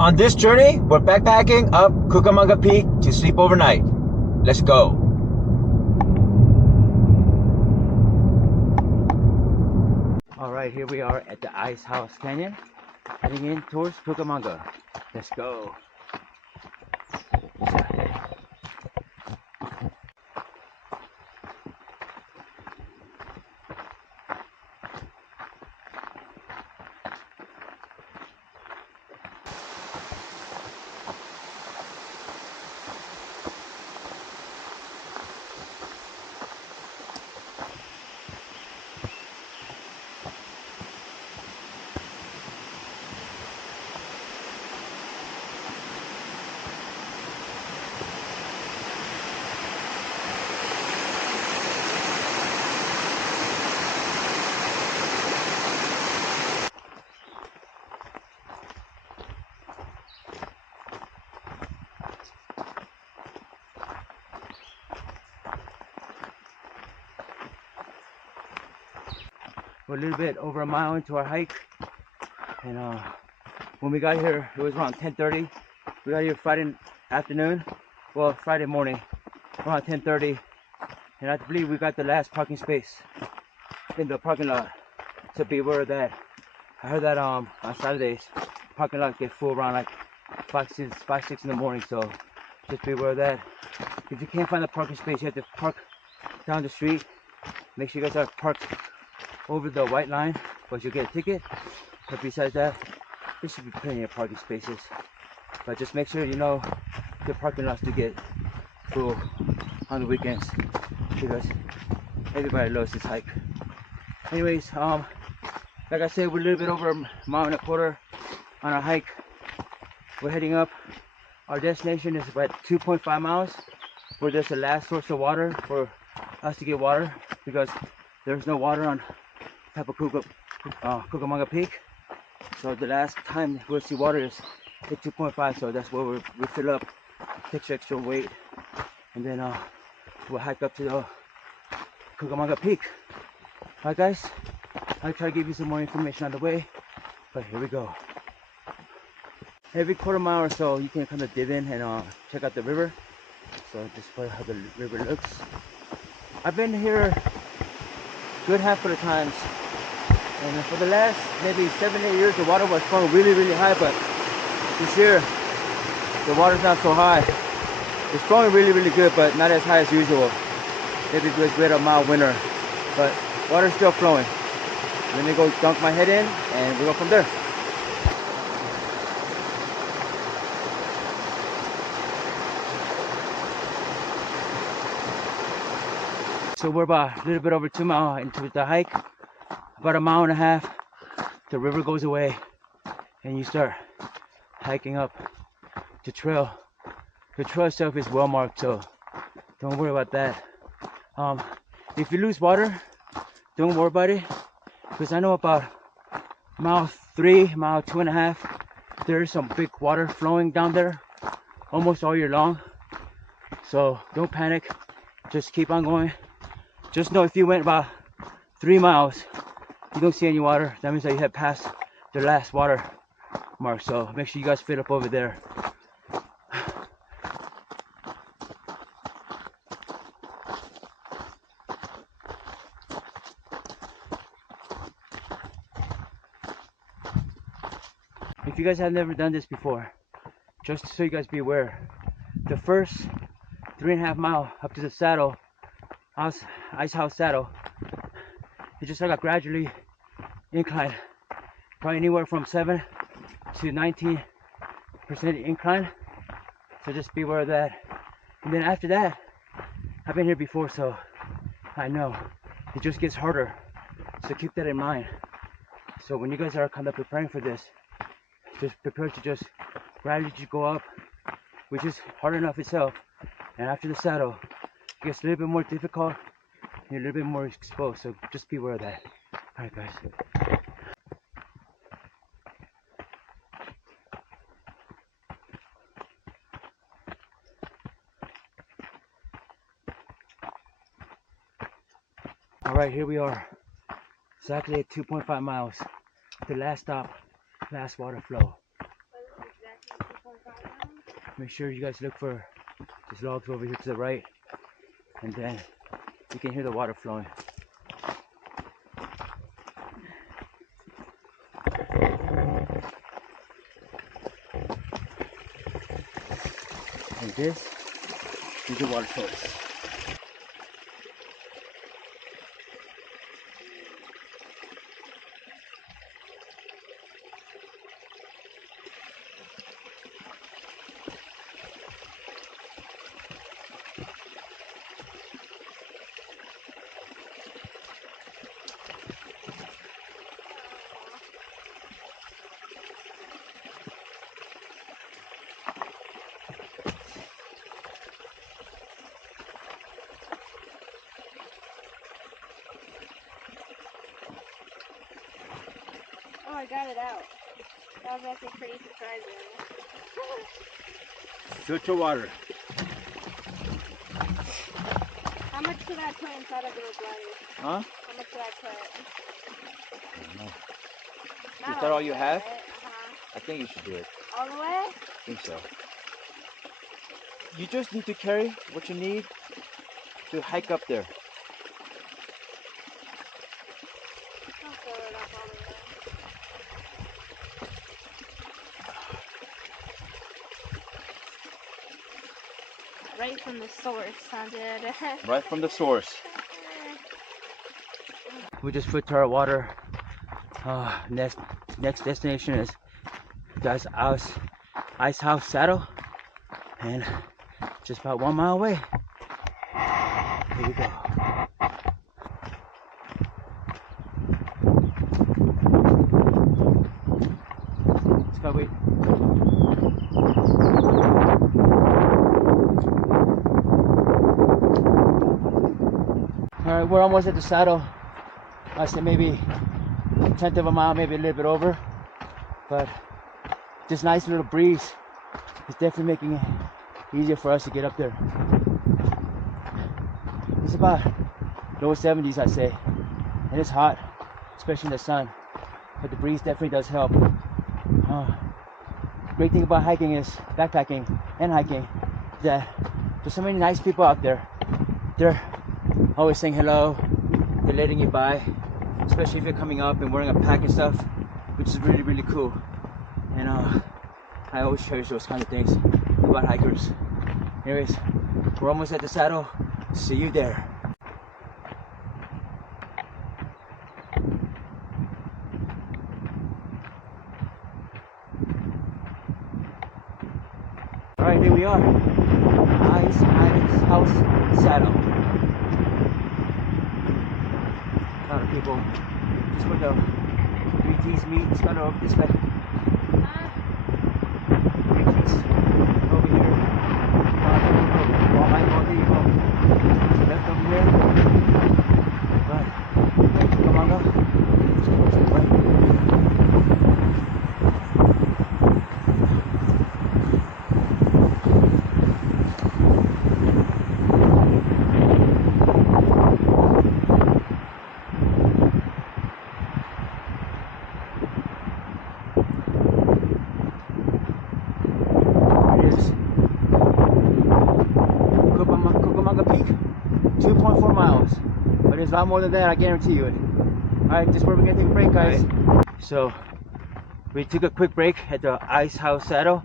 On this journey, we're backpacking up Cucamonga Peak to sleep overnight. Let's go. All right, here we are at the Ice House Canyon, heading in towards Cucamonga. Let's go. We're a little bit over a mile into our hike, and when we got here, it was around 10:30. We got here Friday afternoon, well, Friday morning, around 10:30, and I believe we got the last parking space in the parking lot. So be aware of that. I heard that on Saturdays, parking lot get full around like 5, 6 in the morning. So just be aware of that. If you can't find a parking space, you have to park down the street. Make sure you guys are parked over the white line, but you'll get a ticket. But besides that, there should be plenty of parking spaces. But just make sure you know the parking lots do get full on the weekends, because everybody loves this hike. Anyways, like I said, we're a little bit over a mile and a quarter on our hike. We're heading up. Our destination is about 2.5 miles, where there's the last source of water for us to get water, because there's no water on top of Cucamonga Peak. So the last time we'll see water is at 2.5, so that's where we fill up, take extra weight, and then we'll hike up to the Cucamonga Peak. Alright guys, I'll try to give you some more information on the way, but here we go. Every quarter mile or so, you can kind of dip in and check out the river. So this is how the river looks. I've been here good half of the times, and for the last maybe 7-8 years the water was flowing really high, but this year the water's not so high. It's flowing really good, but not as high as usual. Maybe because we had a mild winter, but water's still flowing. Let me go dunk my head in and we'll go from there. So we're about a little bit over 2 miles into the hike. About a mile and a half, the river goes away and you start hiking up the trail. The trail itself is well marked, so don't worry about that. If you lose water, don't worry about it, because I know about mile 3, mile 2.5, there's some big water flowing down there almost all year long. So don't panic, just keep on going. Just know if you went about 3 miles, you don't see any water, that means that you have passed the last water mark. So make sure you guys fill up over there. If you guys have never done this before, just so you guys be aware, the first 3.5 miles up to the saddle, Ice House saddle, it's just like a gradually incline, probably anywhere from 7 to 19% incline. So just be aware of that. And then after that, I've been here before, so I know it just gets harder. So keep that in mind. So when you guys are kind of preparing for this, just prepare to just gradually go up, which is hard enough itself. And after the saddle, it gets a little bit more difficult, and a little bit more exposed. So just be aware of that. Alright guys. Alright, here we are. Exactly at 2.5 miles. The last stop, last water flow. make sure you guys look for these logs over here to the right, and then you can hear the water flowing. And this is the water source. Oh, I got it out. That was actually pretty surprising. Filter water. How much should I put inside of the bladder? Huh? How much should I put? I don't know. Not Is that all you the have? way, right? I think you should do it. All the way? I think so. You just need to carry what you need to hike up there. I'll fill it up all the way. Right from the source, huh, dude? Right from the source. We just put to our water. Next destination is guys Ice House Saddle, and just about 1 mile away. Here we go. Let's go, wait. All right, we're almost at the saddle. I say maybe a tenth of a mile, maybe a little bit over, but this nice little breeze is definitely making it easier for us to get up there. It's about low 70s, I say, and it's hot, especially in the sun, but the breeze definitely does help. Great thing about hiking is backpacking and hiking, that there's so many nice people out there. They're always saying hello, they're letting you by, especially if you're coming up and wearing a pack and stuff, which is really, really cool. And I always cherish those kind of things about hikers. Anyways, we're almost at the saddle. See you there. All right, here we are. Ice House Saddle. A lot of people just where the 3Ts meet. It's kind of over this way. 3Ts over here. Left over here. But Cucamonga is close to the right. Cucamonga Peak, 2.4 miles, but it's a lot more than that, I guarantee you it. Alright, just where we're gonna take a break, guys. Right. So we took a quick break at the Ice House Saddle,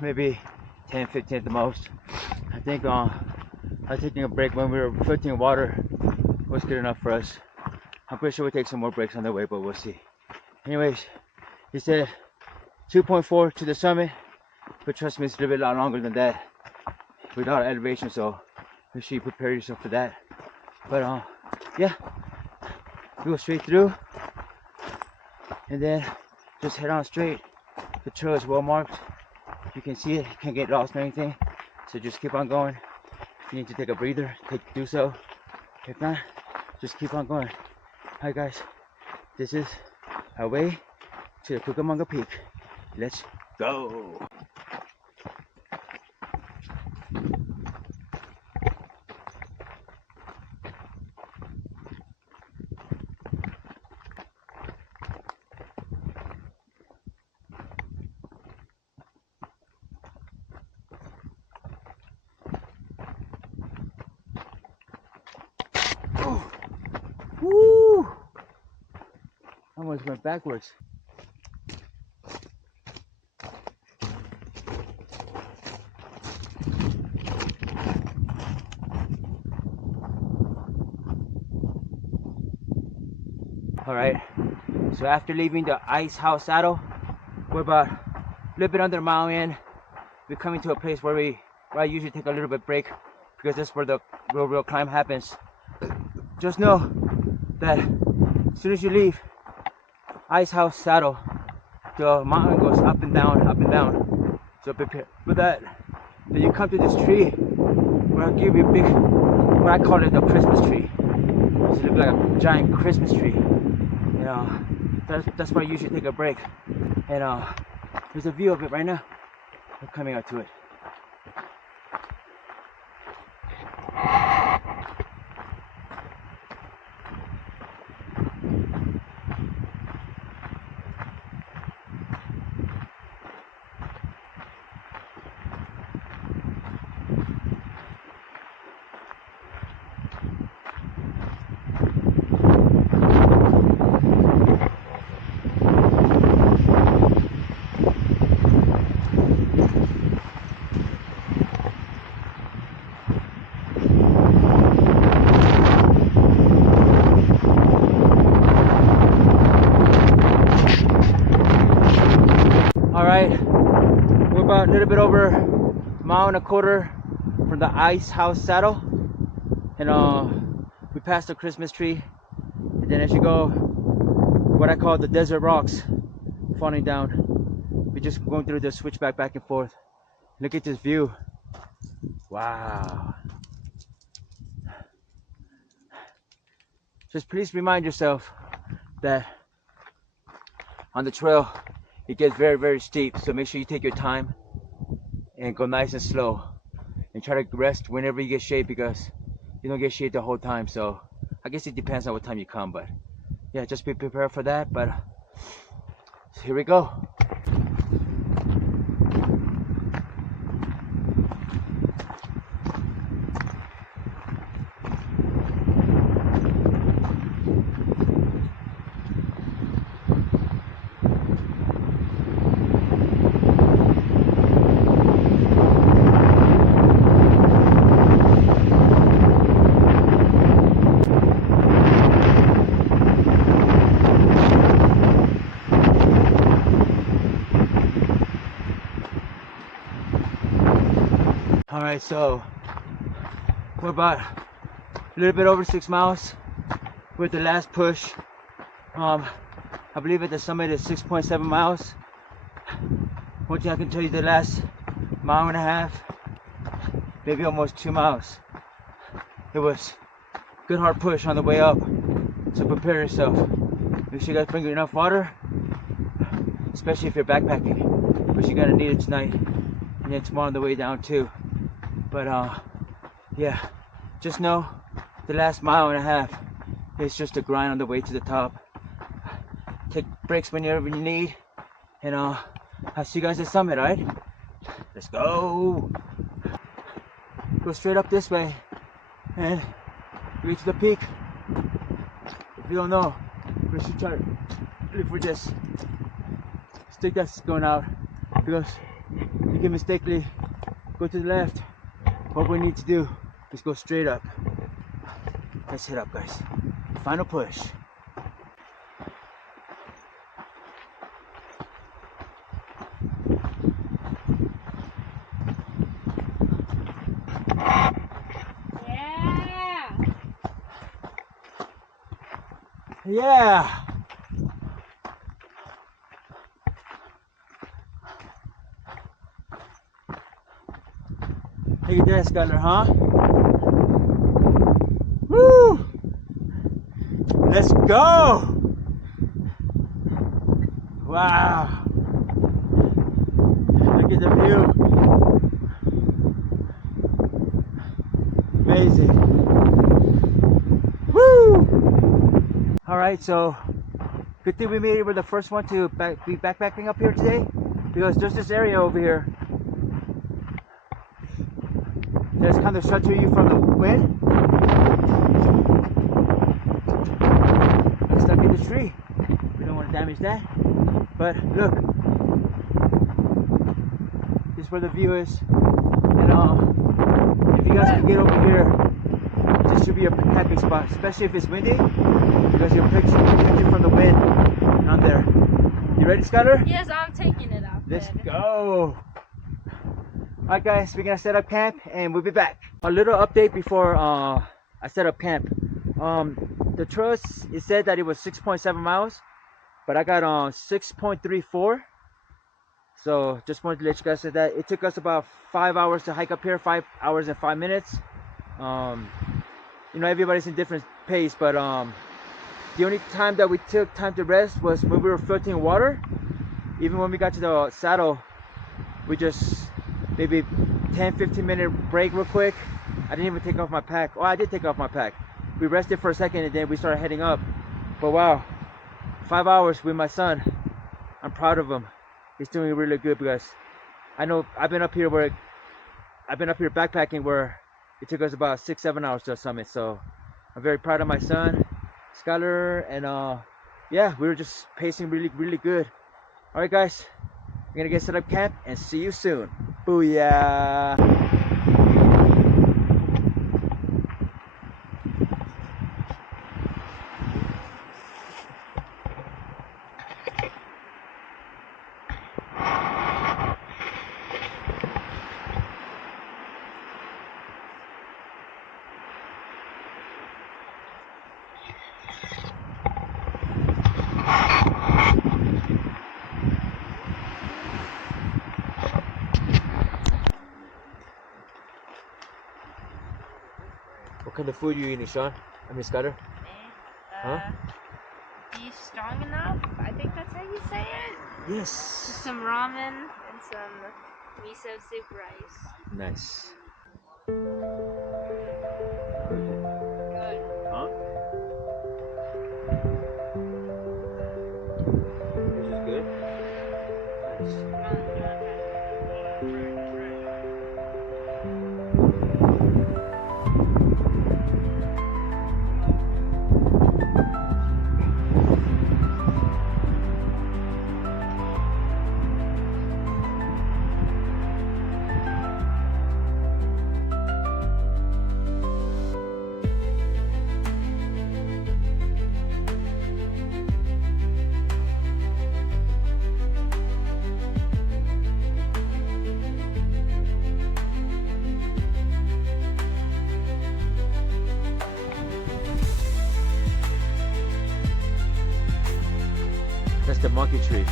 maybe 10-15 at the most. I think taking a break when we were filtering water was good enough for us. I'm pretty sure we'll take some more breaks on the way, but we'll see. Anyways, he said 2.4 to the summit, but trust me, it's a little bit longer than that without elevation, so make sure you prepare yourself for that. But yeah, we go straight through and then just head on straight. The trail is well marked, you can see it, you can't get lost or anything, so just keep on going. If you need to take a breather, do so. If not, just keep on going. Alright guys, this is our way to the Cucamonga Peak. Let's go. almost went backwards. All right, so after leaving the ice house saddle, we're about a little bit under a mile in. We're coming to a place where I usually take a little bit break because that's where the real climb happens. Just know that as soon as you leave ice house saddle, the mountain goes up and down, up and down. So prepare for that. Then you come to this tree where I'll give you a big, what I call it, the Christmas tree. It looks like a giant Christmas tree. You know, that's where I usually take a break. And there's a view of it right now. We're coming out to it. We're about a little bit over a mile and a quarter from the ice house saddle, and we passed the Christmas tree, and then as you go, what I call the desert rocks falling down. We're just going through the switchback back and forth. Look at this view. Wow. Just please remind yourself that on the trail it gets very steep, so make sure you take your time and go nice and slow, and try to rest whenever you get shade, because you don't get shade the whole time. So I guess it depends on what time you come, but yeah, just be prepared for that. But here we go. All right, so we're about a little bit over 6 miles with the last push. I believe at the summit is 6.7 miles. One thing I can tell you, the last mile and a half, maybe almost 2 miles, it was a good hard push on the way up. So prepare yourself. Make sure you guys bring enough water, especially if you're backpacking, because you're gonna need it tonight and then tomorrow on the way down too. But yeah, just know the last mile and a half is just a grind on the way to the top. Take breaks whenever you need, and I'll see you guys at the summit. All right, let's go. Go straight up this way and reach the peak. If you don't know, we should try to look for this stick that's going out, because you can mistakenly go to the left. What we need to do is go straight up. Let's hit up, guys. Final push. Yeah! Look at this color, huh? Woo! Let's go! Wow! Look at the view. Amazing. Woo! Alright, so good thing we made it. We're the first one to be backpacking up here today, because there's this area over here that's kind of shelter you from the wind. Stuck in the tree. We don't want to damage that. But look, this is where the view is. And if you guys can get over here, this should be a perfect spot, especially if it's windy, because you'll protect you from the wind on there. You ready, Skylar? Yes, I'm taking it out. Let's go. Alright guys, we're gonna set up camp and we'll be back. A little update before I set up camp. The trail, it said that it was 6.7 miles, but I got 6.34. So just wanted to let you guys know that it took us about 5 hours to hike up here, 5 hours and 5 minutes. You know, everybody's in different pace, but the only time that we took time to rest was when we were floating water. Even when we got to the saddle, we just maybe 10-15 minute break real quick. I didn't even take off my pack. Oh, I did take off my pack. We rested for a second and then we started heading up. But wow, 5 hours with my son. I'm proud of him. He's doing really good, because I know I've been up here backpacking where it took us about 6-7 hours to the summit. So I'm very proud of my son, Skylar, and yeah, we were just pacing really good. All right guys, we're gonna get set up camp and see you soon. Booyah! What kind of food are you eating, Sean? I mean, Skylar? Huh? Be strong enough? I think that's how you say it. Yes. Some ramen and some miso soup rice. Nice. Good. Huh? This is good? Nice. That's the monkey tree.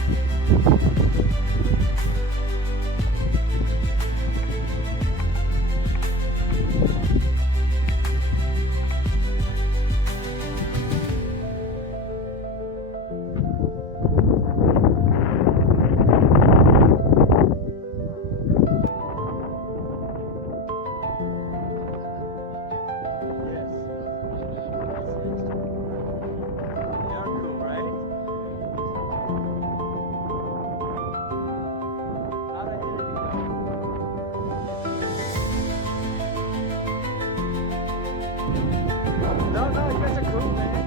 No, you guys are cool, man.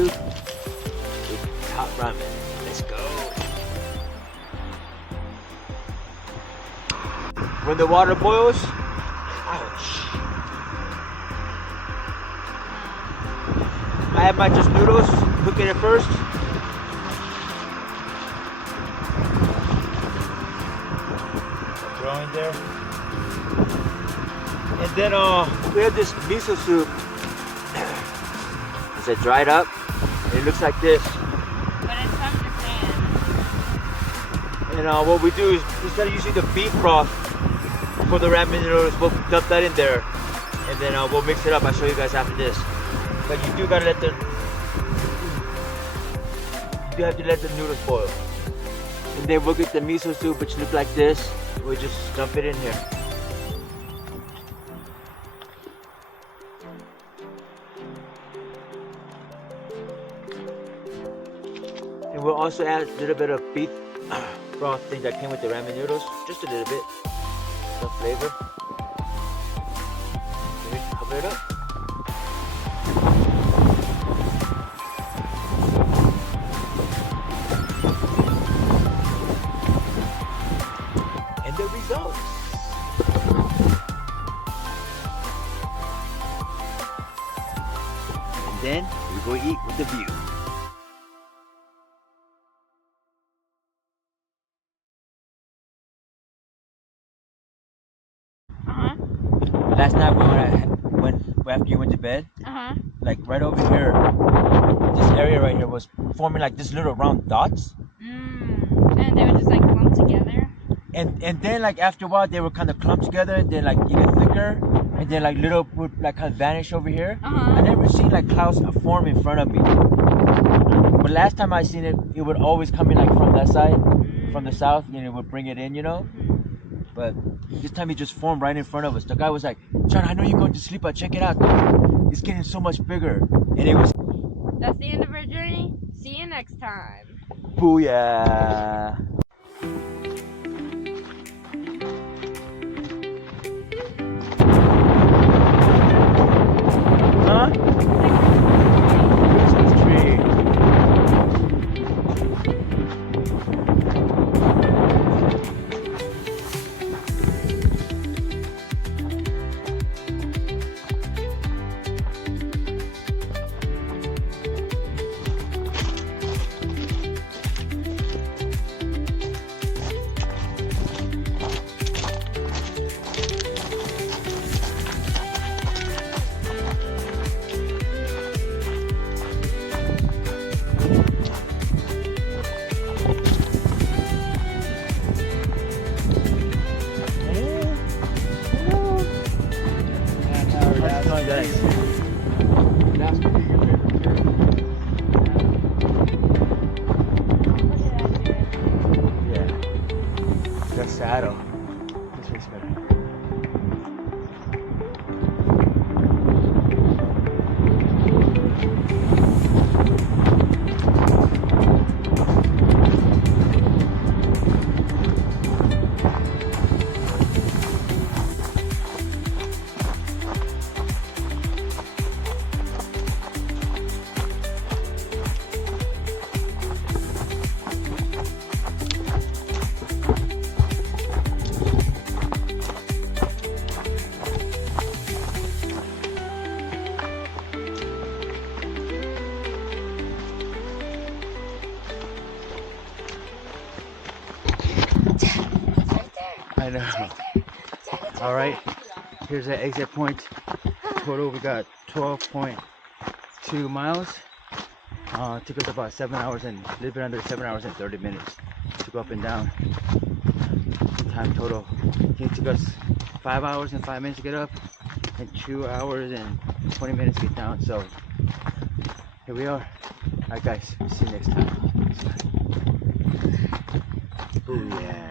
soup with hot ramen. Let's go. When the water boils, ouch. I have my just noodles, cooking it first. Throw in there. And then we have this miso soup. It's dried up. It looks like this. But it's from Japan. And what we do is, instead of using the beef broth for the ramen noodles, we'll dump that in there. And then we'll mix it up. I'll show you guys after this. But you do gotta let the noodles boil. And then we'll get the miso soup, which looks like this. We'll just dump it in here. And we'll also add a little bit of beef broth thing that came with the ramen noodles. Just a little bit. Some flavor. Maybe cover it up. And the results. And then we go eat with the view. Last night after you went to bed, like right over here, this area right here was forming like this little round dots. And they would just like clump together. And then like after a while they were kind of clumped together, and then like get thicker, and then like little would like kind of vanish over here. I never seen like clouds form in front of me. But last time I seen it, it would always come in like from that side, from the south, and it would bring it in, you know. But this time it just formed right in front of us. The guy was like, "John, I know you're going to sleep, but check it out. It's getting so much bigger." And it was... That's the end of our journey. See you next time. Booyah! Huh? Christmas tree. Saddle. This one's better. I know. All right, here's the exit point. Total, we got 12.2 miles. Took us about 7 hours and a little bit under 7 hours and 30 minutes to go up and down. Time total. It took us 5 hours and 5 minutes to get up, and 2 hours and 20 minutes to get down. So here we are. All right, guys. See you next time. Ooh, yeah.